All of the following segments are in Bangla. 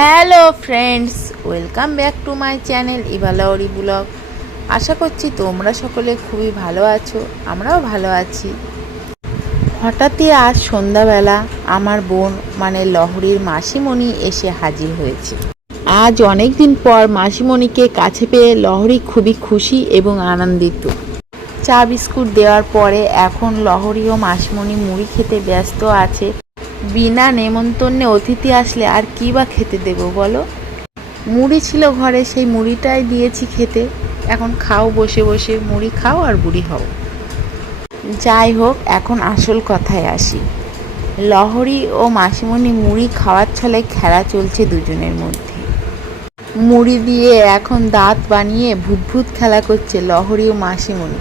Hello friends, welcome back to my channel ইভালাওরি ব্লগ। আশা করছি তোমরা সকলে খুবই ভালো আছো, আমরাও ভালো আছি। হঠাৎই আজ সন্ধ্যাবেলা আমার বোন মানে লহরীর মাসিমণি এসে হাজির হয়েছে। আজ অনেক দিন পর মাসিমণিকে কাছে পেয়ে লহরী খুবই খুশি এবং আনন্দিত। চা বিস্কুট দেওয়ার পরে এখন লহরী ও মাসিমণি মুড়ি খেতে ব্যস্ত আছে। বিনা নেমন্তন্নে অতিথি আসলে আর কি বা খেতে দেব বলো। মুড়ি ছিল ঘরে, সেই মুড়িটাই দিয়েছি খেতে। এখন খাও, বসে বসে মুড়ি খাও আর বুড়ি হও। যাই হোক, এখন আসল কথায় আসি। লহরী ও মাসিমণি মুড়ি খাওয়ার ছলে খেলা চলছে দুজনের মধ্যে। মুড়ি দিয়ে এখন দাঁত বানিয়ে ভূত ভূত খেলা করছে লহরী ও মাসিমণি।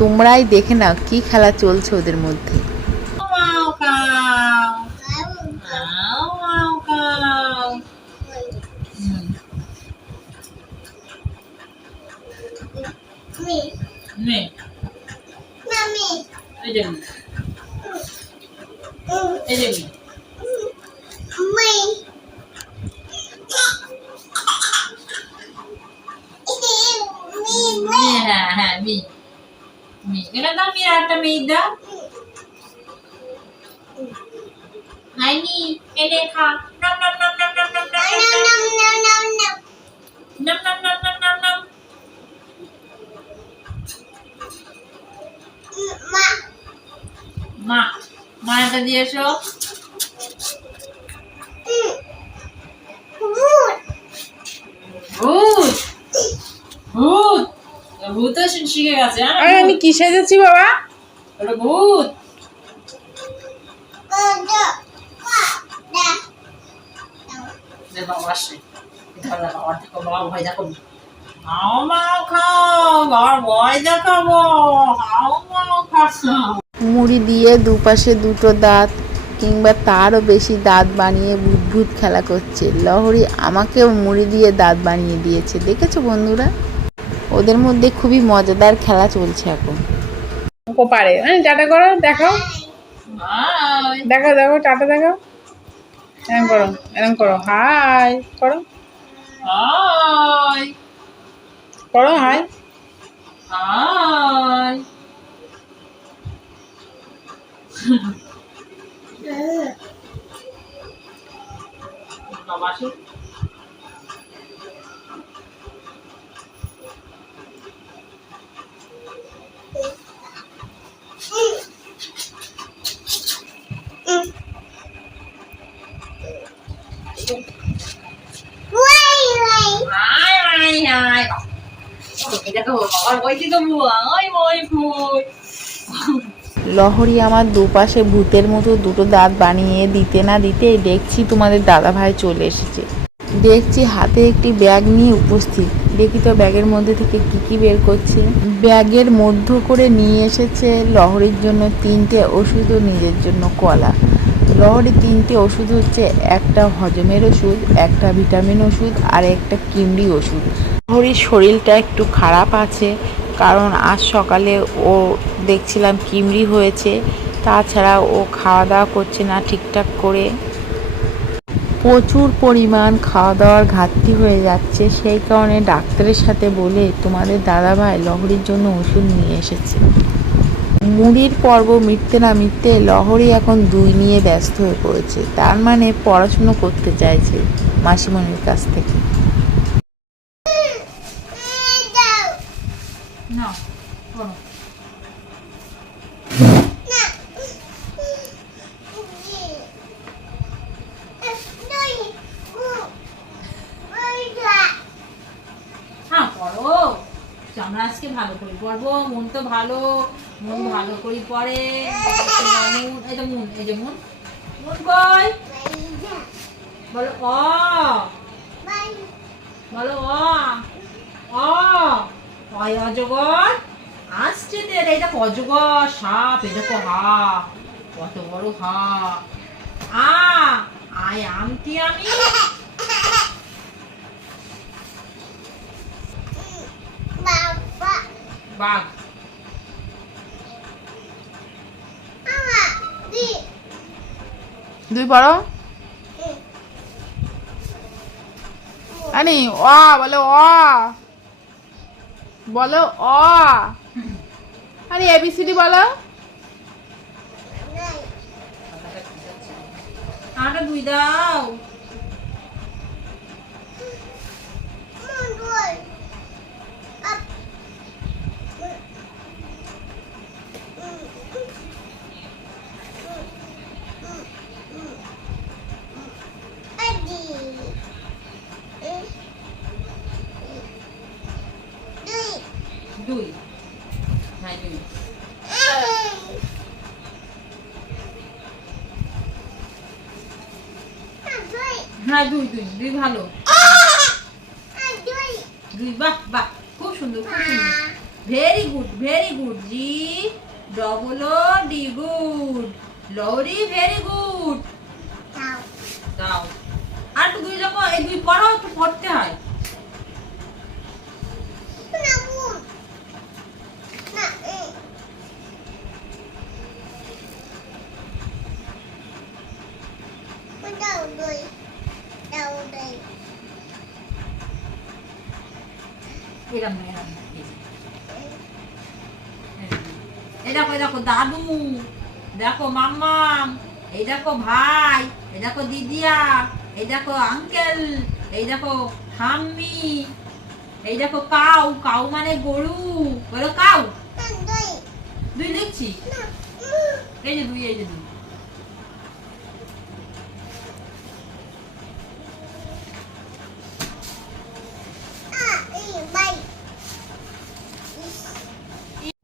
তোমরাই দেখে নাও কি খেলা চলছে ওদের মধ্যে। এটা দাও, মেয়ে একটা মেয়ে দাও। আইনি এনে খা। নাম নাম নাম নাম নাম নাম নাম নাম নাম নাম নাম নাম নাম। মা মা এটা দিয়ে এসো। ভূত ভূত ভূত শিখে গেছে। আমি কি সেজেছি বাবা? ওটা ভূত। বাবা আসে, বাবা দেখো, বাবা ভয় দেখো। হাও মাও খাও, বাবার ভয় দেখাবো। হাও মাও খাও। মুড়ি দিয়ে দুপাশে দুটো দাঁত কিংবা তারও বেশি দাঁত বানিয়ে ভূত ভূত খেলা করছে। লহরী আমাকেও মুড়ি দিয়ে দাঁত বানিয়ে দিয়েছে। দেখেছো বন্ধুরা, ওদের মধ্যে খুবই মজাদার খেলা চলছে এখন। পারে টাটা করো, দেখাও দেখাও দেখো, টাটা দেখাও। এরকম করো, এরকম করো, হাই করো, হাই করো হাই। হাই। বাবা আসে। লহরী আমার দুপাশে ভূতের মতো দুটো দাঁত বানিয়ে দিতে না দিতেই দেখছি তোমাদের দাদা ভাই চলে এসেছে। দেখছি হাতে একটি ব্যাগ নিয়ে উপস্থিত। দেখি তো ব্যাগের মধ্যে থেকে কি কি বের করছে। ব্যাগের মধ্য করে নিয়ে এসেছে লহরীর জন্য 3টে ওষুধ ও নিজের জন্য কলা। লহরী 3টে ওষুধ হচ্ছে, একটা হজমের ওষুধ, একটা ভিটামিন ওষুধ আর একটা কিমড়ি ওষুধ। লহরীর শরীরটা একটু খারাপ আছে, কারণ আজ সকালে ও দেখছিলাম কিমড়ি হয়েছে। তাছাড়া ও খাওয়া দাওয়া করছে না ঠিকঠাক করে। প্রচুর পরিমাণ খাওয়া দাওয়ার ঘাটতি হয়ে যাচ্ছে, সেই কারণে ডাক্তারের সাথে বলে তোমাদের দাদাভাই লহরীর জন্য ওষুধ নিয়ে এসেছে। মুড়ির পর্ব মিটতে না মিটতে লহরী এখন 2 নিয়ে ব্যস্ত হয়ে পড়েছে। তার মানে পড়াশুনো করতে চাইছে মাসিমণির কাছ থেকে। আমরা আজকে ভালো করে পড়বো। মন তো ভালো, মন ভালো করে পড়ে। এই তো মন, এই যে মন, মন কই বলো। বলো অয় অজগর আসছে। এটা অজগর, সাপ, এটা তো হা, কত বড় হা। আয় আমটি আমি। বাঘ। দুই পড়ো। আনি অ বলো অ বলো অ আরে এবিসিডি বলো আটা দুই দাও দুই হ্যাঁ দুই হ্যাঁ দুই দুই দুই ভালো দুই বাহ বাহ খুব সুন্দর খুব সুন্দর very good G double O D good লরি ভেরি গুড দাও আর একটু দুই যখন এই দুই পড়ো একটু পড়তে হয় এরম না এরম না এই দেখো দাদু দেখো মাম্মাম এই দেখো ভাই এই দেখো দিদিয়া এই দেখো আঙ্কেল এই দেখো ঠাম্মি এই দেখো কাউ কাউ মানে গরু বলো কাউ দুই লিখছি এই যে দুই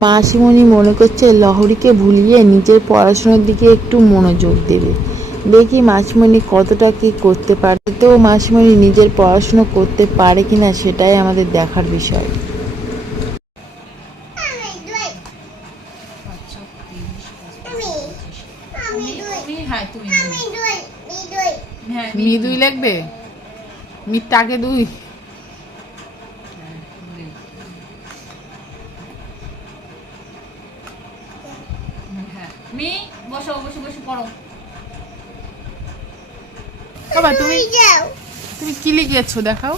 মাসিমণি মনে করছে লহরীকে ভুলিয়ে নিজের পড়াশোনার দিকে একটু মনোযোগ দেবে। দেখি মাসিমণি কতটা কি করতে পারে। তো মাসিমণি নিজের পড়াশোনা করতে পারে কিনা সেটাই আমাদের দেখার বিষয়। মি দুই লাগবে মিটাকে দুই মি বসো বসে বসে পড়ো বাবা তুমি কি লিখেছো দেখাও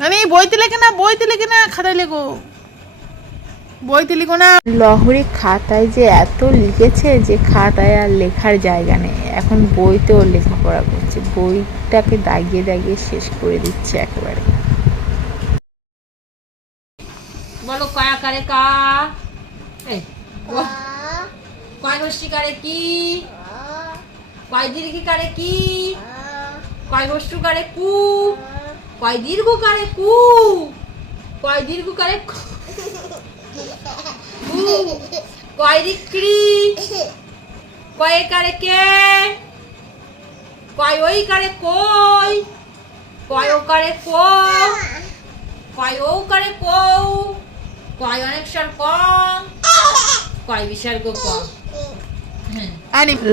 মানে বইতে লেখে না খাতায় লেখো বইতে লিখো না। লহরী খাতায় যে এত লিখেছে যে খাতায় আর লেখার জায়গা নেই। এখন বইতেও লেখাপড়া করছে, বইটাকে দাগিয়ে শেষ করে দিচ্ছে একেবারে। বলো কয় আকারে কা এই কয় হস্যিকারে কি কয় দীর্ঘিকারে কি কয় হস্যকারে কু কয় দীর্ঘকারে কু কয় দীর্ঘকারে কয় রিক্রি কয় একারে কে কয় ওই কারে কই কয় ওকারে কো কয় ও কারে কৌ কয় অনেক স্বর কম কয় বিসর্গ কম।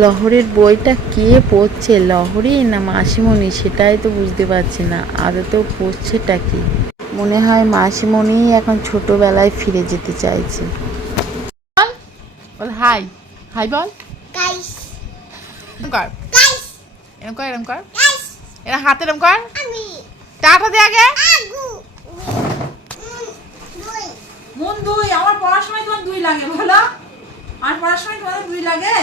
লহরীর বইটা কে পড়ছে, লহরী না মাসিমণি সেটাই তো বুঝতে পারছি না। আদতেও পড়ছেটা কি? মনে হয় মাসিমণি এখন ছোটবেলায় ফিরে যেতে চাইছে। বল হাই হাই বল এরম কর এরা হাতে এরম কর টাটা দে আগে মন দুই আমার পড়ার সময় তোমার দুই লাগে বলো আর পড়ার সময় তোমাদের দুই লাগে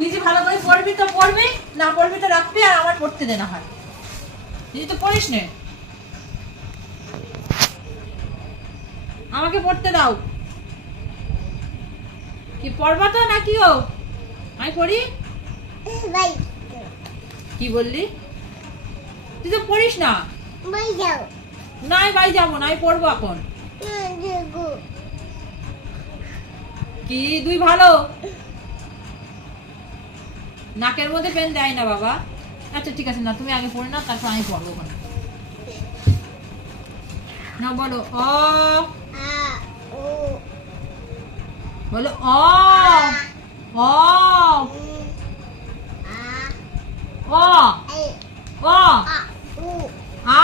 নিজে ভালো করে পড়বি তো পড়বি না পড়বি তো রাখবি আর আমার পড়তে দেনা হয় নিজে তো পড়িস নে আমাকে পড়তে দাও কি পড়বা তো নাকি ও আমি পড়ি কি বললি তুই তো পড়িস না নাই ভাই যাবো না আমি পড়বো এখন কি দুই ভালো নাকের মধ্যে পেন দেয় না বাবা আচ্ছা ঠিক আছে না তুমি আগে পড়ে না তারপর আমি পড়বো না বলো অ বলো অ অ অ অ আ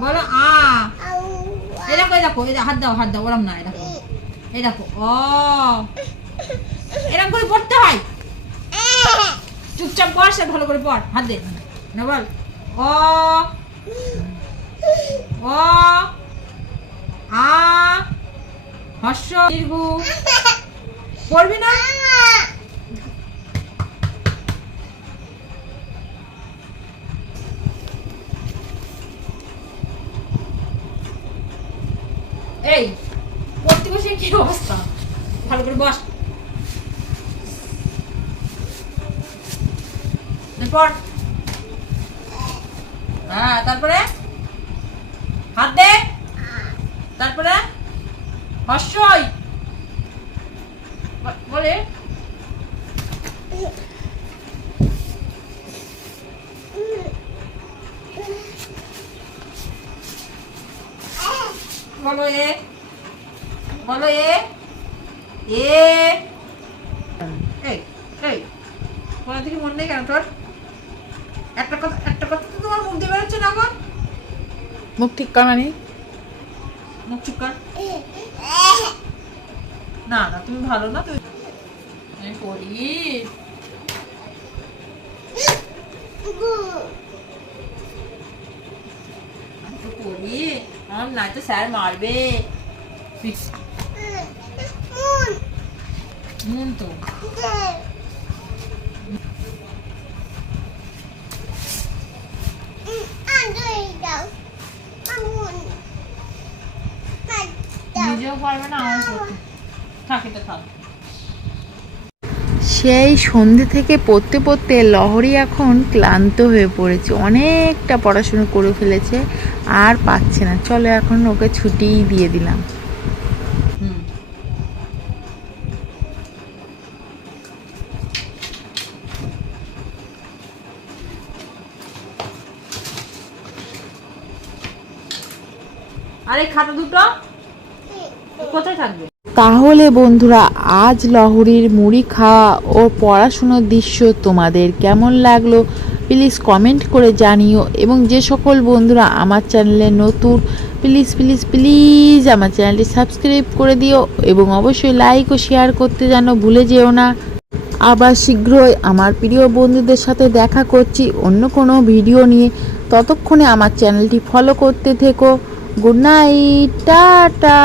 বলো আ এটা কই দেখো এটা হাত দাও ওরম না এটা এই দেখো অ, এরকম করে পড়তে হয়। চুপচাপ বস আর ভালো করে পড়, হাত দে না, বল অ, অ, আ, হর্ষ দীর্ঘ। পড়বি না? এই পড়তে বসে কি অবস্থা, ভালো করে বস, পড়। হ্যাঁ, তারপরে হাত দে, তারপরে হর্ষই বলে বলো এ, বলো এ, এ। এই এই পড়া থেকে মন নেই কেন তোর? একটা কথা তো তোমার মুখ দিয়ে বেরোচ্ছে না এখন। মুখ ঠিক কর মানে? মুখ চুপ কর। না না, তুমি ভালো না, তুমি আমি পড়ি। আমি তো পড়ি, আমার নাই তো স্যার মারবে। নুন তো নিজেও পারবে না, আমার পড়তে থাকে তো থাক। সেই সন্ধে থেকে পড়তে পড়তে লহরী এখন ক্লান্ত হয়ে পড়েছে, অনেকটা পড়াশুনো করে ফেলেছে, আর পাচ্ছে না। চলো এখন ওকে ছুটিই দিয়ে দিলাম। আর এই খাতা দুটো কোথায় থাকবে? তাহলে বন্ধুরা, আজ লহরীর মুড়ি খাওয়া ও পড়াশুনোর দৃশ্য তোমাদের কেমন লাগলো প্লিজ কমেন্ট করে জানিও। এবং যে সকল বন্ধুরা আমার চ্যানেলে নতুন, প্লিজ প্লিজ প্লিজ আমার চ্যানেলটি সাবস্ক্রাইব করে দিও এবং অবশ্যই লাইক ও শেয়ার করতে যেন ভুলে যেও না। আবার শীঘ্রই আমার প্রিয় বন্ধুদের সাথে দেখা করছি অন্য কোনো ভিডিও নিয়ে। ততক্ষণে আমার চ্যানেলটি ফলো করতে থেকো। Good night, tata.